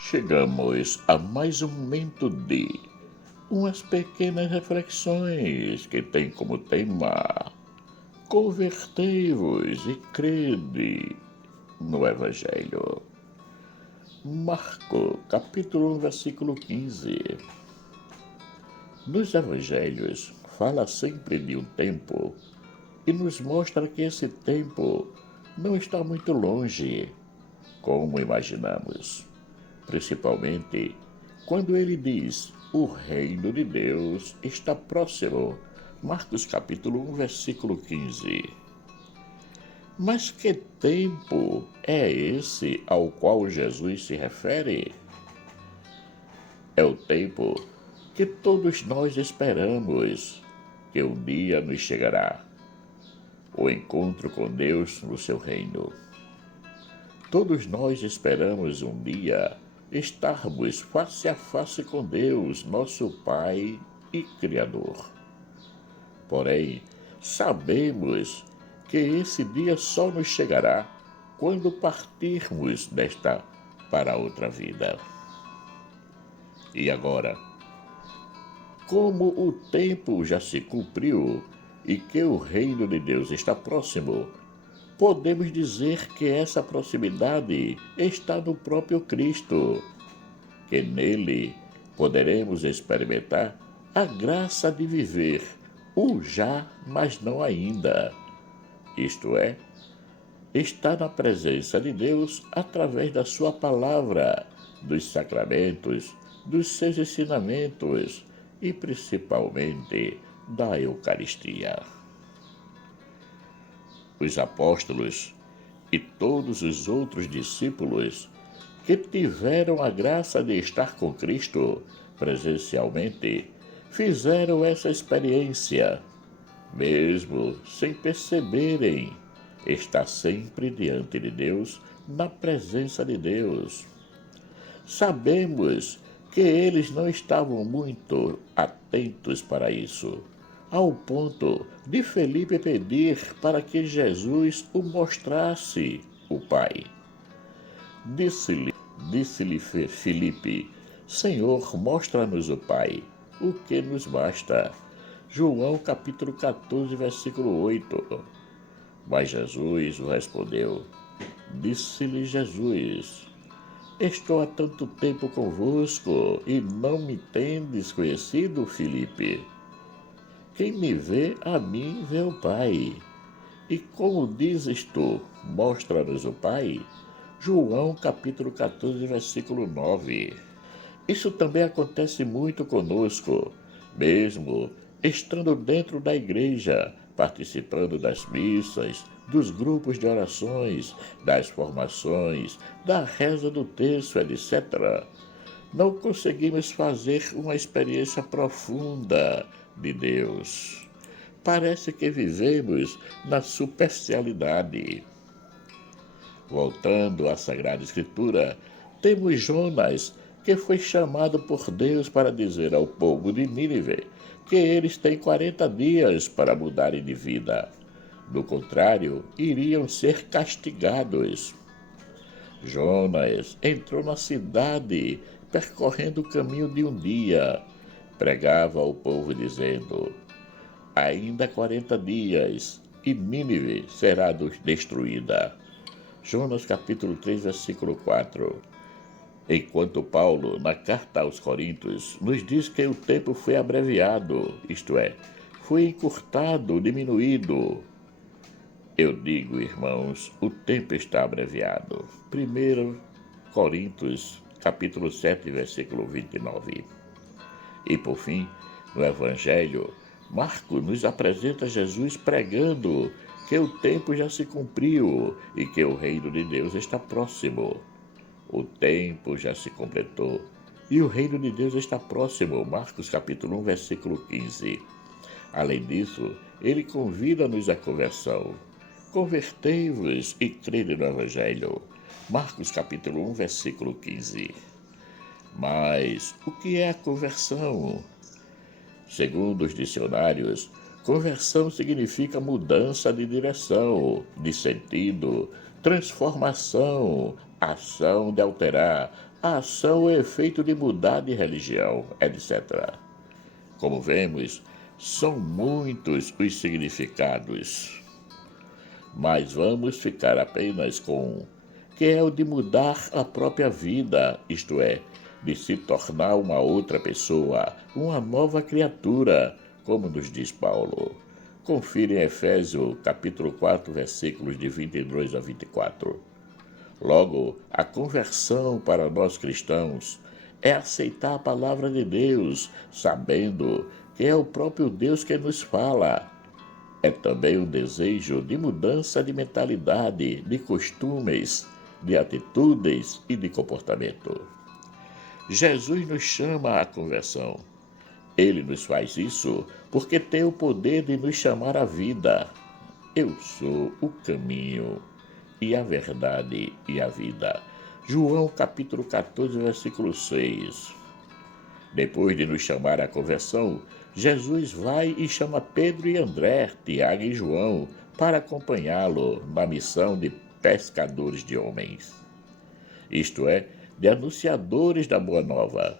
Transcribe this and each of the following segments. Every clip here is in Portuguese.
Chegamos a mais um momento de umas pequenas reflexões que tem como tema convertei-vos e crede no Evangelho. Marco, capítulo 1, versículo 15. Nos Evangelhos, fala sempre de um tempo e nos mostra que esse tempo não está muito longe, como imaginamos. Principalmente quando ele diz: o reino de Deus está próximo. Marcos capítulo 1, versículo 15. Mas que tempo é esse ao qual Jesus se refere? É o tempo que todos nós esperamos, que um dia nos chegará, o encontro com Deus no seu reino. Todos nós esperamos um dia estarmos face a face com Deus, nosso Pai e Criador. Porém, sabemos que esse dia só nos chegará quando partirmos desta para outra vida. E agora, como o tempo já se cumpriu e que o reino de Deus está próximo, podemos dizer que essa proximidade está no próprio Cristo, que nele poderemos experimentar a graça de viver o já, mas não ainda. Isto é, estar na presença de Deus através da sua palavra, dos sacramentos, dos seus ensinamentos e principalmente da Eucaristia. Os apóstolos e todos os outros discípulos que tiveram a graça de estar com Cristo presencialmente fizeram essa experiência, mesmo sem perceberem, estar sempre diante de Deus, na presença de Deus. Sabemos que eles não estavam muito atentos para isso, ao ponto de Felipe pedir para que Jesus o mostrasse o Pai. Disse-lhe Felipe: Senhor, mostra-nos o Pai, o que nos basta. João capítulo 14, versículo 8. Mas Jesus o respondeu. Disse-lhe Jesus: Estou há tanto tempo convosco e não me tendes conhecido, Felipe? Quem me vê, a mim vê o Pai. E como dizes tu, mostra-nos o Pai? João capítulo 14, versículo 9. Isso também acontece muito conosco, mesmo estando dentro da igreja, participando das missas, dos grupos de orações, das formações, da reza do terço, etc. Não conseguimos fazer uma experiência profunda de Deus. Parece que vivemos na superficialidade. Voltando à Sagrada Escritura, temos Jonas, que foi chamado por Deus para dizer ao povo de Nínive que eles têm 40 dias para mudarem de vida. Do contrário, iriam ser castigados. Jonas entrou na cidade, percorrendo o caminho de um dia. Pregava ao povo dizendo: ainda 40 dias e Nínive será destruída. Jonas capítulo 3, versículo 4. Enquanto Paulo, na carta aos Coríntios, nos diz que o tempo foi abreviado, isto é, foi encurtado, diminuído. Eu digo, irmãos, o tempo está abreviado. 1 Coríntios, capítulo 7, versículo 29. E por fim, no Evangelho, Marcos nos apresenta Jesus pregando que o tempo já se cumpriu e que o reino de Deus está próximo. O tempo já se completou e o reino de Deus está próximo. Marcos capítulo 1, versículo 15. Além disso, ele convida-nos à conversão. Convertei-vos e crede no Evangelho. Marcos capítulo 1, versículo 15. Mas o que é a conversão? Segundo os dicionários, conversão significa mudança de direção, de sentido, transformação, ação de alterar, a ação ou efeito de mudar de religião, etc. Como vemos, são muitos os significados, mas vamos ficar apenas com que é o de mudar a própria vida, isto é, de se tornar uma outra pessoa, uma nova criatura, como nos diz Paulo. Confira em Efésios capítulo 4, versículos de 22 a 24. Logo, a conversão para nós cristãos é aceitar a palavra de Deus, sabendo que é o próprio Deus que nos fala. É também um desejo de mudança de mentalidade, de costumes, de atitudes e de comportamento. Jesus nos chama à conversão. Ele nos faz isso porque tem o poder de nos chamar à vida. Eu sou o caminho e a verdade e a vida. João capítulo 14, versículo 6. Depois de nos chamar à conversão, Jesus vai e chama Pedro e André, Tiago e João para acompanhá-lo na missão de pescadores de homens. Isto é, de anunciadores da Boa Nova.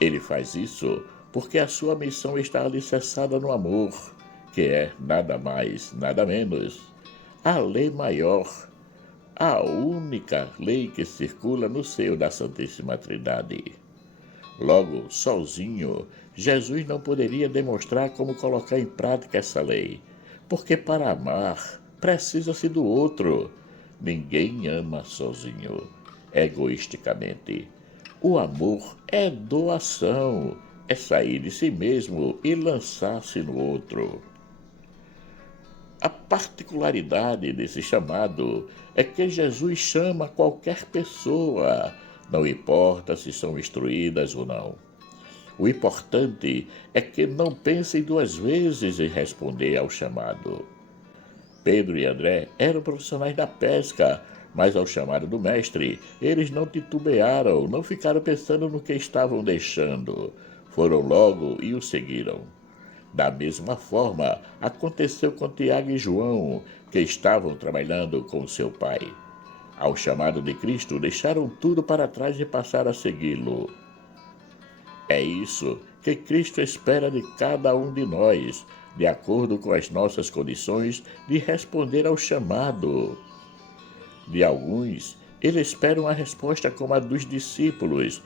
Ele faz isso porque a sua missão está alicerçada no amor, que é nada mais, nada menos, a lei maior, a única lei que circula no seio da Santíssima Trindade. Logo, sozinho, Jesus não poderia demonstrar como colocar em prática essa lei, porque para amar precisa-se do outro. Ninguém ama sozinho, egoisticamente. O amor é doação, é sair de si mesmo e lançar-se no outro. A particularidade desse chamado é que Jesus chama qualquer pessoa, não importa se são instruídas ou não. O importante é que não pensem duas vezes em responder ao chamado. Pedro e André eram profissionais da pesca, mas ao chamado do mestre, eles não titubearam, não ficaram pensando no que estavam deixando. Foram logo e o seguiram. Da mesma forma, aconteceu com Tiago e João, que estavam trabalhando com seu pai. Ao chamado de Cristo, deixaram tudo para trás e passaram a segui-lo. É isso que Cristo espera de cada um de nós, de acordo com as nossas condições, de responder ao chamado. De alguns, ele espera uma resposta como a dos discípulos,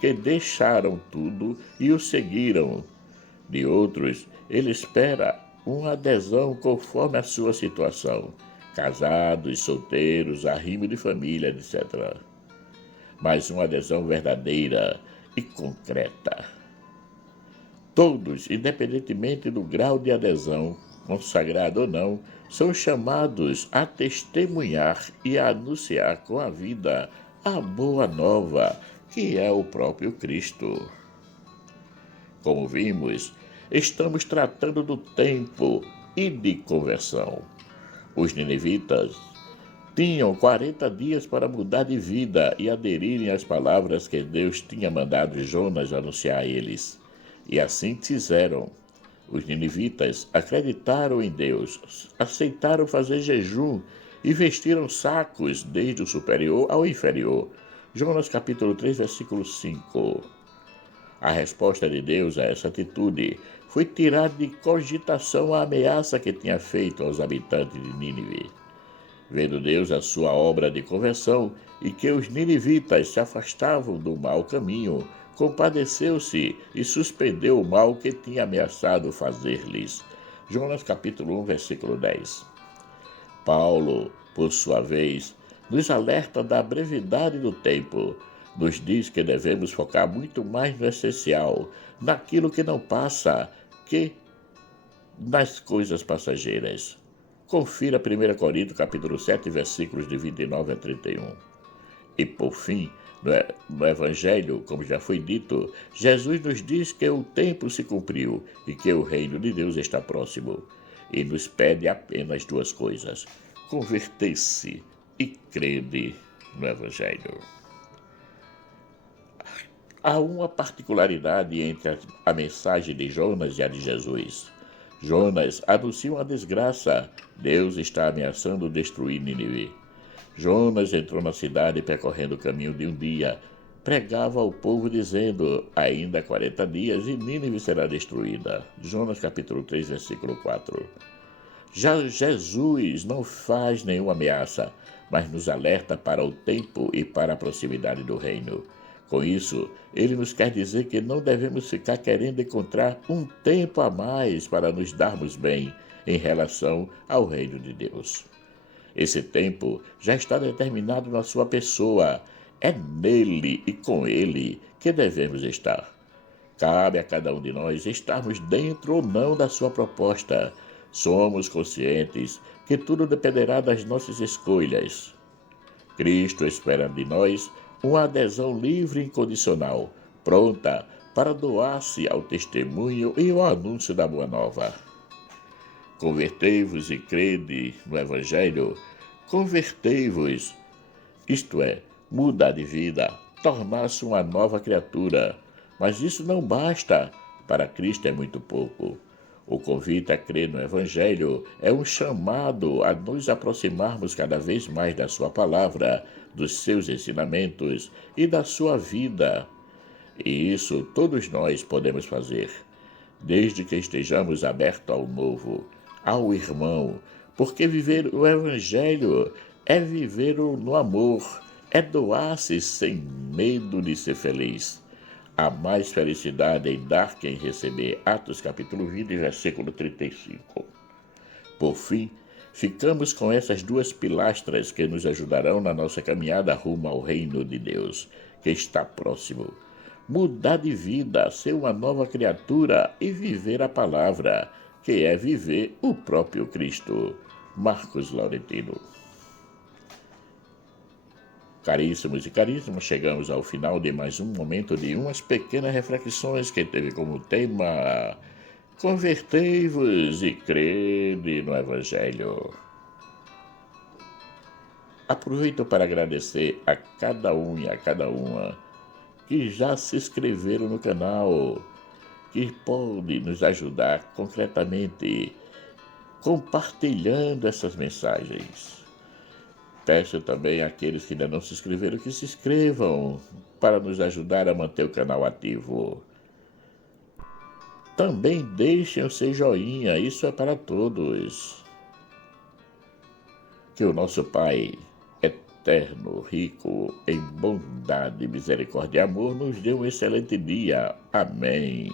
que deixaram tudo e o seguiram. De outros, ele espera uma adesão conforme a sua situação, casados, solteiros, arrimo de família, etc. Mas uma adesão verdadeira e concreta. Todos, independentemente do grau de adesão, consagrado ou não, são chamados a testemunhar e a anunciar com a vida a boa nova, que é o próprio Cristo. Como vimos, estamos tratando do tempo e de conversão. Os ninivitas tinham 40 dias para mudar de vida e aderirem às palavras que Deus tinha mandado Jonas anunciar a eles. E assim fizeram. Os ninivitas acreditaram em Deus, aceitaram fazer jejum e vestiram sacos desde o superior ao inferior. Jonas capítulo 3, versículo 5. A resposta de Deus a essa atitude foi tirar de cogitação a ameaça que tinha feito aos habitantes de Nínive. Vendo Deus a sua obra de conversão e que os ninivitas se afastavam do mau caminho, compadeceu-se e suspendeu o mal que tinha ameaçado fazer-lhes. Jonas capítulo 1, versículo 10. Paulo, por sua vez, nos alerta da brevidade do tempo. Nos diz que devemos focar muito mais no essencial, naquilo que não passa, que nas coisas passageiras. Confira 1 Coríntios capítulo 7, versículos de 29 a 31. E por fim, no Evangelho, como já foi dito, Jesus nos diz que o tempo se cumpriu e que o reino de Deus está próximo. E nos pede apenas duas coisas: converter-se e crede no Evangelho. Há uma particularidade entre a mensagem de Jonas e a de Jesus. Jonas anuncia uma desgraça. Deus está ameaçando destruir Nínive. Jonas entrou na cidade percorrendo o caminho de um dia. Pregava ao povo dizendo: ainda 40 dias e Nínive será destruída. Jonas capítulo 3, versículo 4. Já Jesus não faz nenhuma ameaça, mas nos alerta para o tempo e para a proximidade do reino. Com isso, ele nos quer dizer que não devemos ficar querendo encontrar um tempo a mais para nos darmos bem em relação ao reino de Deus. Esse tempo já está determinado na sua pessoa. É nele e com ele que devemos estar. Cabe a cada um de nós estarmos dentro ou não da sua proposta. Somos conscientes que tudo dependerá das nossas escolhas. Cristo espera de nós uma adesão livre e incondicional, pronta para doar-se ao testemunho e ao anúncio da Boa Nova. Convertei-vos e crede no Evangelho. Convertei-vos, isto é, mudar de vida, tornar-se uma nova criatura. Mas isso não basta. Para Cristo é muito pouco. O convite a crer no Evangelho é um chamado a nos aproximarmos cada vez mais da sua palavra, dos seus ensinamentos e da sua vida. E isso todos nós podemos fazer, desde que estejamos abertos ao novo, ao irmão, porque viver o Evangelho é viver no amor, é doar-se sem medo de ser feliz. Há mais felicidade em dar que em receber. Atos capítulo 20, versículo 35. Por fim, ficamos com essas duas pilastras que nos ajudarão na nossa caminhada rumo ao reino de Deus, que está próximo. Mudar de vida, ser uma nova criatura e viver a palavra, que é viver o próprio Cristo. Marcos Laurentino. Caríssimos e caríssimas, chegamos ao final de mais um momento de umas pequenas reflexões que teve como tema Convertei-vos e crede no Evangelho. Aproveito para agradecer a cada um e a cada uma que já se inscreveram no canal, que pode nos ajudar concretamente compartilhando essas mensagens. Peço também àqueles que ainda não se inscreveram que se inscrevam para nos ajudar a manter o canal ativo. Também deixem o seu joinha, isso é para todos. Que o nosso Pai, eterno, rico em bondade, misericórdia e amor, nos dê um excelente dia. Amém.